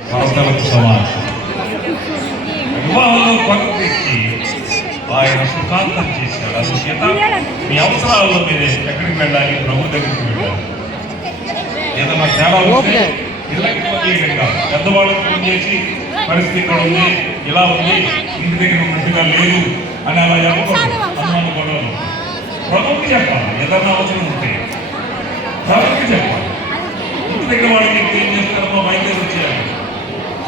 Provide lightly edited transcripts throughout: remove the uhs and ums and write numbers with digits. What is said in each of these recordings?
శాస్త్రాలకు సమానం. వివాహంలో పక్కకి ఆయన సుఖాంతం చేశాడు. అసలు మీ అవసరాల్లో మీరు ఎక్కడికి వెళ్ళాలి? ప్రభు దగ్గరికి వెళ్ళాలి. ఏదన్నా తేడా వస్తే ఇళ్ళకి పెద్దవాళ్ళకి ఫోన్ చేసి పరిస్థితి ఇక్కడ ఉంది, ఇలా ఉంది, ఇంటి దగ్గర ఉన్నట్టుగా లేదు అని అలా చెప్పకూడదు. అనుమాన గొడవలు ప్రభుకి చెప్పాలి. ఏదన్నా అవసరం ఉంటే ప్రభుకి చెప్పాలి. ఇంటి దగ్గర వాళ్ళకి ఏం చేస్తారో వైద్యం వచ్చేయాలి.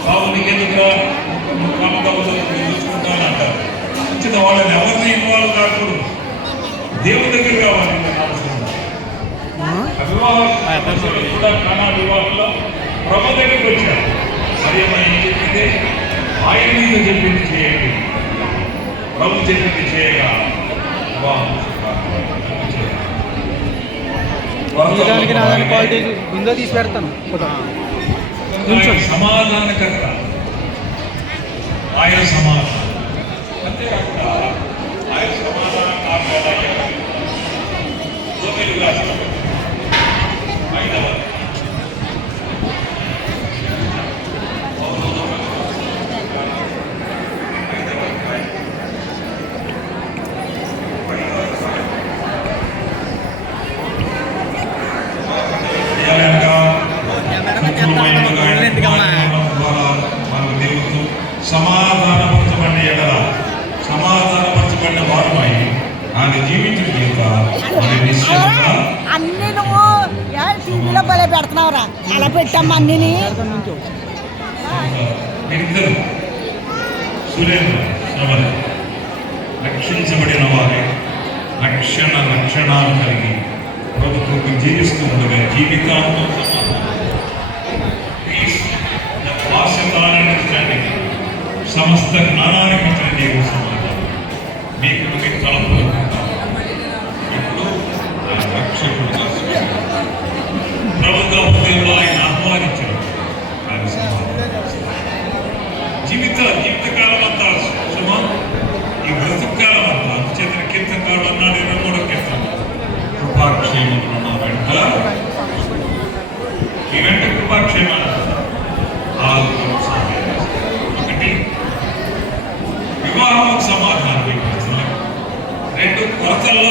బాబు నీకెందుకురా చూసుకుంటాను అంటారు. ఉచిత వాళ్ళని ఎవరిని ఇన్వాల్వ్ కాకూడదు. దేవుడి దగ్గర కావాలి. కూడా కానా వివాహంలో ప్రభు దగ్గరికి వచ్చారు. సరేమో ఏం చెప్పింది? ఆయన మీద చెప్పింది చేయండి, ప్రభు చెప్పింది చేయగా వివాహం సమాధానకర్త. ఆయన సమాధానం అంతేకాకుండా ఆయన సమాధానం కాకుండా సమాధానపరచబడిన ఎడల సమాధానపరచబడిన వారమై ఆయన జీవించిన అన్ని నువ్వు టీవీలో భలే పెడుతున్నావురా. అలా పెట్టమ్మా అన్నిని. మీరిద్దరు రక్షించబడిన వారే లక్షణాలు కలిగి ప్రభుత్వం జీవిస్తూ ఉండగా జీవితాంతం సమస్త జ్ఞానానికి దేవుడు సమాధానం మీకు తలపు ఇప్పుడు ఆయన రక్షకుడుగా ప్రభుత్వ హృదయంలో ఆయన ఆహ్వానించారు. ఆయన జీవితకాలం అంతా సుమా ఈ బ్రతుకాలం అంతా చేతన కీర్తనకారుడు అన్నాడు 23వ కీర్తన కృపాక్షేమం నా వెంట ఈ వెంట కృపాక్షేమాలు ఒకటి వివాహం సమాధానం, 2 కొరతల్లో